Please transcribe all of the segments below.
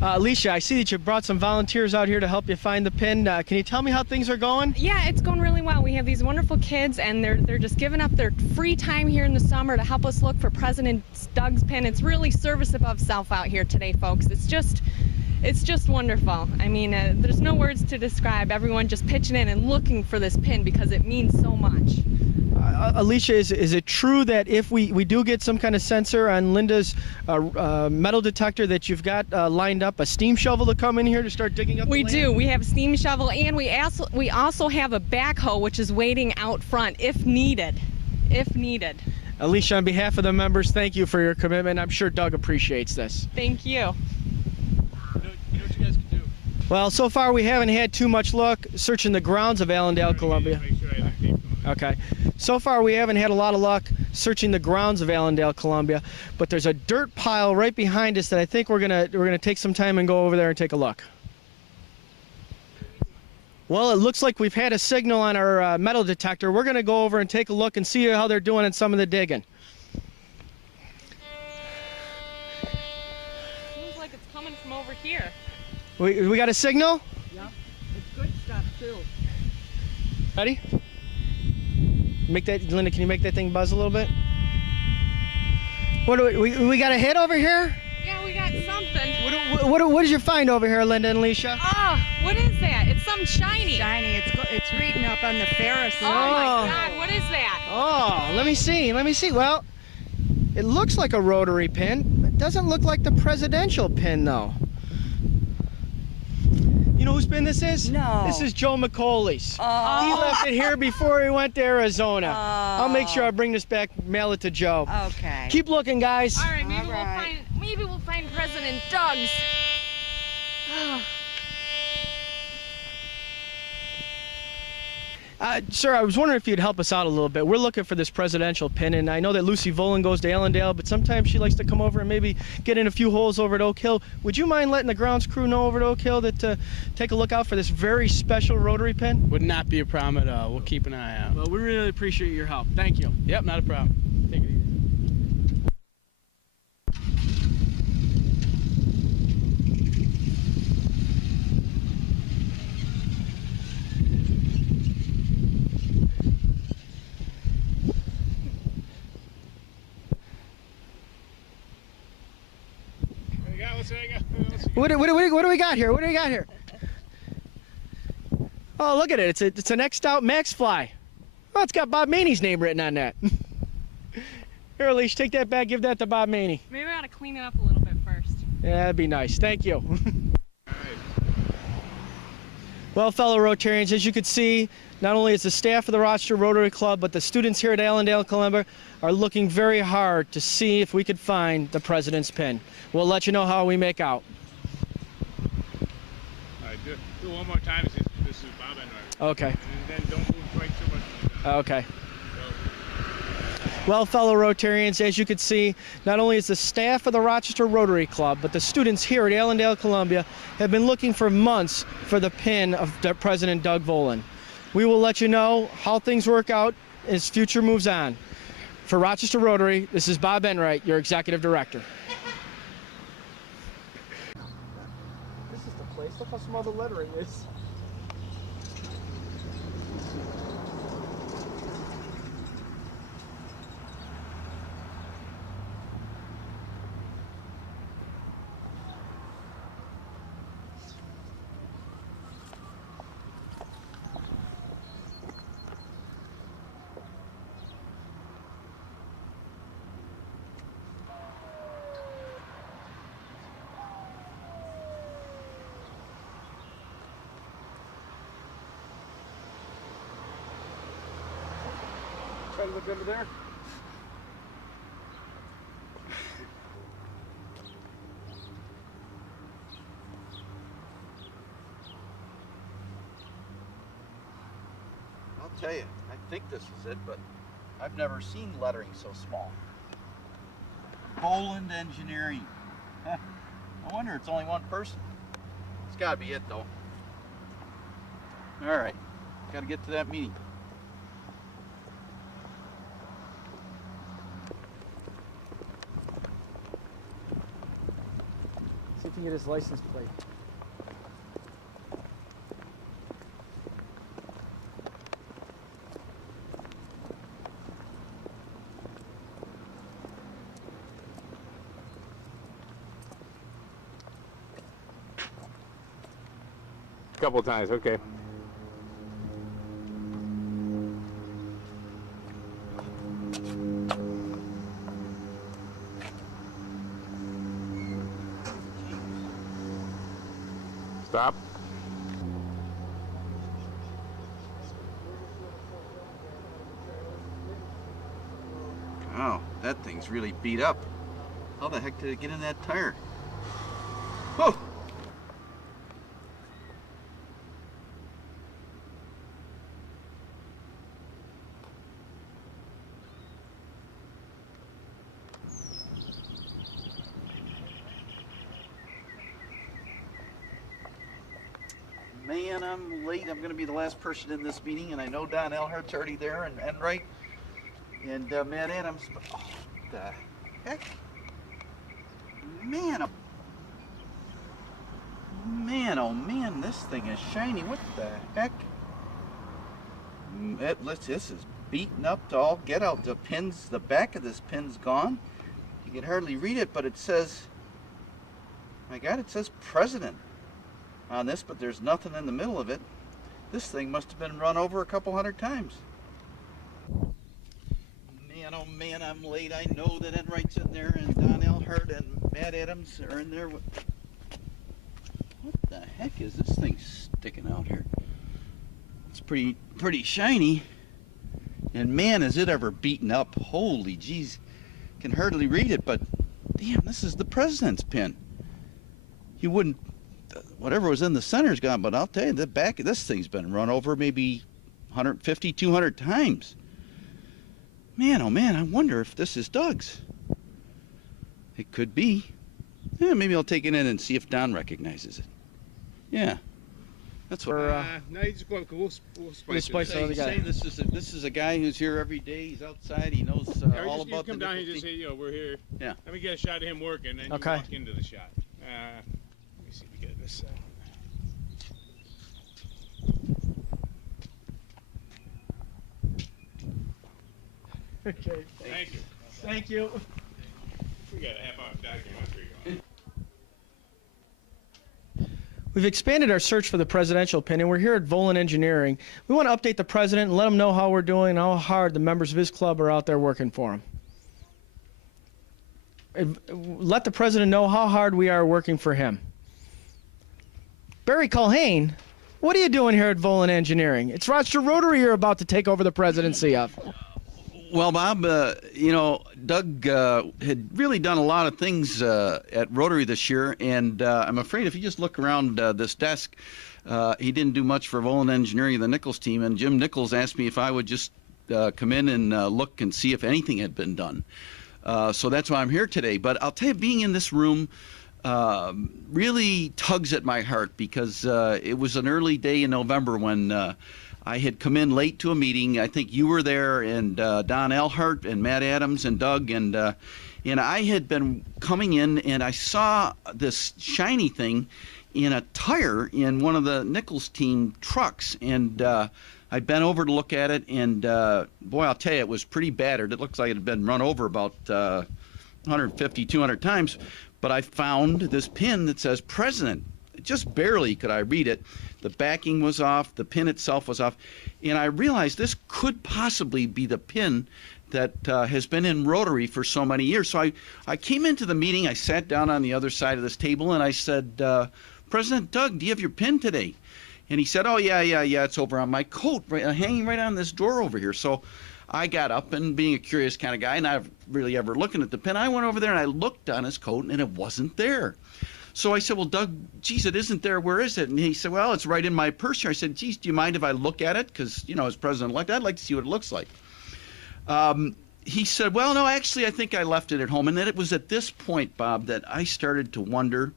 Alicia, I see that you brought some volunteers out here to help you find the pin. Can you tell me how things are going? Yeah, it's going really well. We have these wonderful kids, and they're just giving up their free time here in the summer to help us look for President Doug's pin. It's really service above self out here today, folks. It's just wonderful. I mean, there's no words to describe everyone just pitching in and looking for this pin because it means so much. Alicia, is it true that if we do get some kind of sensor on Linda's metal detector that you've got lined up a steam shovel to come in here to start digging up the land? We do. We have a steam shovel, and we also have a backhoe which is waiting out front if needed. If needed. Alicia, on behalf of the members, thank you for your commitment. I'm sure Doug appreciates this. Thank you. You know what you guys can do? Well, so far we haven't had too much luck searching the grounds of Allendale, Columbia. Make sure I have the tape going. Okay. So far we haven't had a lot of luck searching the grounds of Allendale, Columbia, but there's a dirt pile right behind us that I think we're gonna take some time and go over there and take a look. Well, it looks like we've had a signal on our metal detector. We're gonna go over and take a look and see how they're doing in some of the digging. Seems like it's coming from over here. We got a signal? Yeah, it's good stuff too. Ready? Make that, Linda, can you make that thing buzz a little bit? What do we got a hit over here? Yeah, we got something. What did you find over here, Linda and Alicia? Oh, what is that? It's something shiny. Shiny, it's reading up on the Ferris. Oh my God, what is that? Oh, let me see. Well, it looks like a rotary pin. It doesn't look like the presidential pin, though. You know whose pin this is? No. This is Joe McCauley's. Oh. He left it here before he went to Arizona. Oh. I'll make sure I bring this back, mail it to Joe. Okay. Keep looking, guys. All right, maybe All right. we'll find President Doug's. Sir, I was wondering if you'd help us out a little bit. We're looking for this presidential pin, and I know that Lucy Volland goes to Allendale, but sometimes she likes to come over and maybe get in a few holes over at Oak Hill. Would you mind letting the grounds crew know over at Oak Hill that take a look out for this very special rotary pin? Would not be a problem at all. We'll keep an eye out. Well, we really appreciate your help. Thank you. Yep, not a problem. Take it easy. What do we got here? What do we got here? Oh, look at it. It's an X'd out Max Fly. Oh, it's got Bob Maney's name written on that. Here, Alicia, take that back. Give that to Bob Maney. Maybe I ought to clean it up a little bit first. Yeah, that'd be nice. Thank you. Well, fellow Rotarians, as you can see, not only is the staff of the Rochester Rotary Club, but the students here at Allendale, Columbia are looking very hard to see if we could find the president's pin. We'll let you know how we make out. All right, do one more time. This is Bob and Art. Okay. And then don't move quite too much. Okay. Well, fellow Rotarians, as you can see, not only is the staff of the Rochester Rotary Club, but the students here at Allendale, Columbia have been looking for months for the pin of President Doug Volland. We will let you know how things work out as future moves on. For Rochester Rotary, this is Bob Enright, your Executive Director. This is the place. Look how small the lettering is. Try to look over there. I'll tell you, I think this is it, but I've never seen lettering so small. Volland Engineering. Huh. I wonder it's only one person. It's gotta be it though. Alright, gotta get to that meeting. See if looking at his license plate. A couple times, okay. Stop. Oh, that thing's really beat up. How the heck did it get in that tire? Oh! Man, I'm late. I'm going to be the last person in this meeting, and I know Don Elhart's already there, and Enright, and Matt Adams. But, oh, what the heck? Man, man, oh man, this thing is shiny. What the heck? This is beaten up to all get out. The pins, the back of this pin's gone. You can hardly read it, but it says, my God, it says President on this, but there's nothing in the middle of it. This thing must have been run over a couple hundred times. Man, oh man, I'm late. I know that Enright's in there, and Don Elhart and Matt Adams are in there. What the heck is this thing sticking out here? It's pretty shiny, and man, is it ever beaten up. Holy jeez, can hardly read it, but damn, this is the president's pin. You wouldn't, whatever was in the center's gone, but I'll tell you, the back of this thing's been run over maybe 150, 200 times. Man, oh man, I wonder if this is Doug's. It could be. Yeah, maybe I'll take it in and see if Don recognizes it. Yeah, that's what. No, you just go. We'll spice it. Say this is a guy who's here every day. He's outside. He knows all about the come down here and just say, yo, we're here. Yeah. Let me get a shot of him working, and then Okay. you walk into the shot. Let me see if we get this side. Okay. Thank you. Thank you. We got a half-hour documentary going. We've expanded our search for the presidential pin, and we're here at Volland Engineering. We want to update the president and let him know how we're doing and how hard the members of his club are out there working for him. Let the president know how hard we are working for him. Barry Culhane, what are you doing here at Volland Engineering? It's Rochester Rotary you're about to take over the presidency of. Well, Bob, you know, Doug had really done a lot of things at Rotary this year, and I'm afraid if you just look around this desk, he didn't do much for Volland Engineering, the Nichols team, and Jim Nichols asked me if I would just come in and look and see if anything had been done. So that's why I'm here today. But I'll tell you, being in this room really tugs at my heart, because it was an early day in November when I had come in late to a meeting. I think you were there, and Don Elhart and Matt Adams and Doug, and I had been coming in, and I saw this shiny thing in a tire in one of the Nichols team trucks, and I bent over to look at it, and boy, I'll tell you, it was pretty battered. It looks like it had been run over about 150, 200 times, but I found this pin that says President. Just barely could I read it. The backing was off, the pin itself was off, and I realized this could possibly be the pin that has been in Rotary for so many years. So I came into the meeting, I sat down on the other side of this table, and I said, President Doug, do you have your pin today? And he said, oh, yeah, it's over on my coat, hanging right on this drawer over here. So I got up, and being a curious kind of guy, and not really ever looking at the pin, I went over there and I looked on his coat, and it wasn't there. So I said, well, Doug, geez, it isn't there. Where is it? And he said, well, it's right in my purse here. I said, geez, do you mind if I look at it? Because, you know, as president-elect, I'd like to see what it looks like. He said, well, no, actually, I think I left it at home. And then it was at this point, Bob, that I started to wonder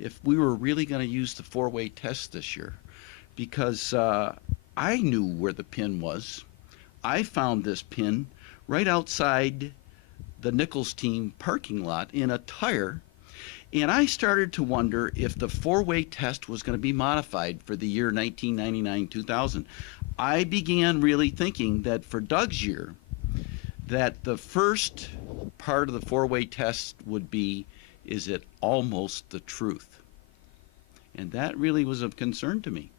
if we were really going to use the four-way test this year. Because I knew where the pin was. I found this pin right outside the Nichols team parking lot in a tire. And I started to wonder if the four-way test was going to be modified for the year 1999-2000. I began really thinking that for Doug's year, that the first part of the four-way test would be, is it almost the truth? And that really was of concern to me.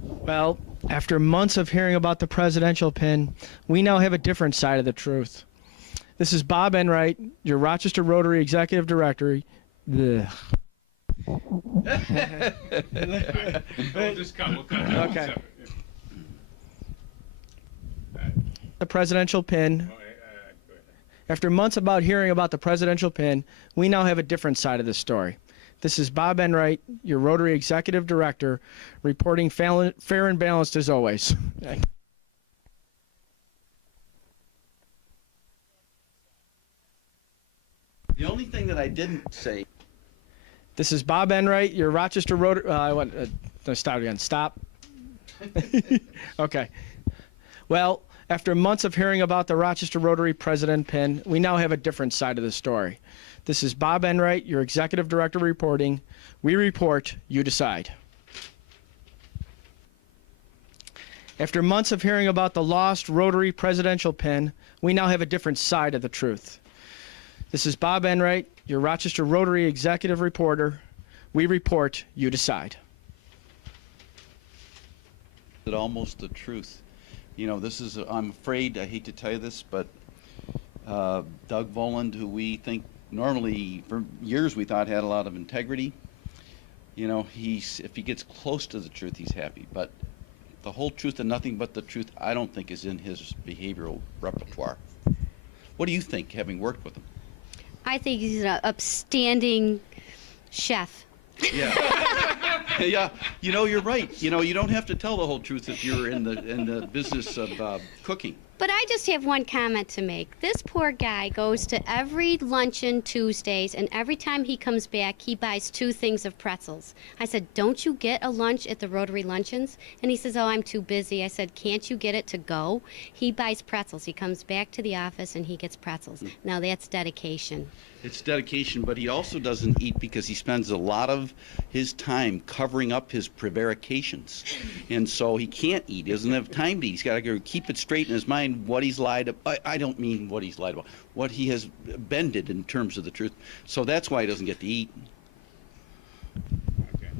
Well, after months of hearing about the presidential pin, we now have a different side of the truth. This is Bob Enright, your Rochester Rotary Executive Director. Ugh. We'll just cut. We'll cut. Okay. Separate. Yeah. The presidential pin. Go ahead. After months about hearing about the presidential pin, we now have a different side of the story. This is Bob Enright, your Rotary Executive Director, reporting fair and balanced as always. The only thing that I didn't say. This is Bob Enright, your Rochester Rotary. Start again. Stop. Okay. Well, after months of hearing about the Rochester Rotary President pin, we now have a different side of the story. This is Bob Enright, your Executive Director, reporting. We report, you decide. After months of hearing about the lost Rotary Presidential pin, we now have a different side of the truth. This is Bob Enright, your Rochester Rotary Executive Reporter. We report, you decide. It almost the truth. You know, this is, I'm afraid, I hate to tell you this, but Doug Volland, who we think normally, for years we thought had a lot of integrity, you know, if he gets close to the truth, he's happy. But the whole truth and nothing but the truth, I don't think is in his behavioral repertoire. What do you think, having worked with him? I think he's an upstanding chef. Yeah. Yeah, you know, you're right. You know, you don't have to tell the whole truth if you're in the business of cooking. But I just have one comment to make. This poor guy goes to every luncheon Tuesdays, and every time he comes back, he buys 2 things of pretzels. I said, don't you get a lunch at the Rotary Luncheons? And he says, oh, I'm too busy. I said, can't you get it to go? He buys pretzels. He comes back to the office, and he gets pretzels. Now, that's dedication. It's dedication, but he also doesn't eat because he spends a lot of his time covering up his prevarications. And so he can't eat. He doesn't have time to eat. He's got to keep it straight in his mind what he's lied about. I don't mean what he's lied about. What he has bended in terms of the truth. So that's why he doesn't get to eat. Okay.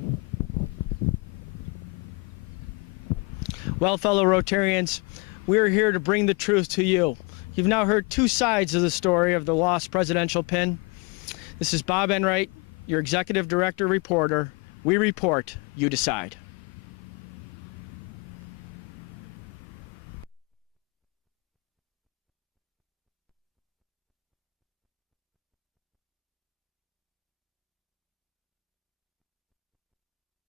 Well, fellow Rotarians, we're here to bring the truth to you. You've now heard 2 sides of the story of the lost presidential pin. This is Bob Enright, your Executive Director Reporter. We report, you decide.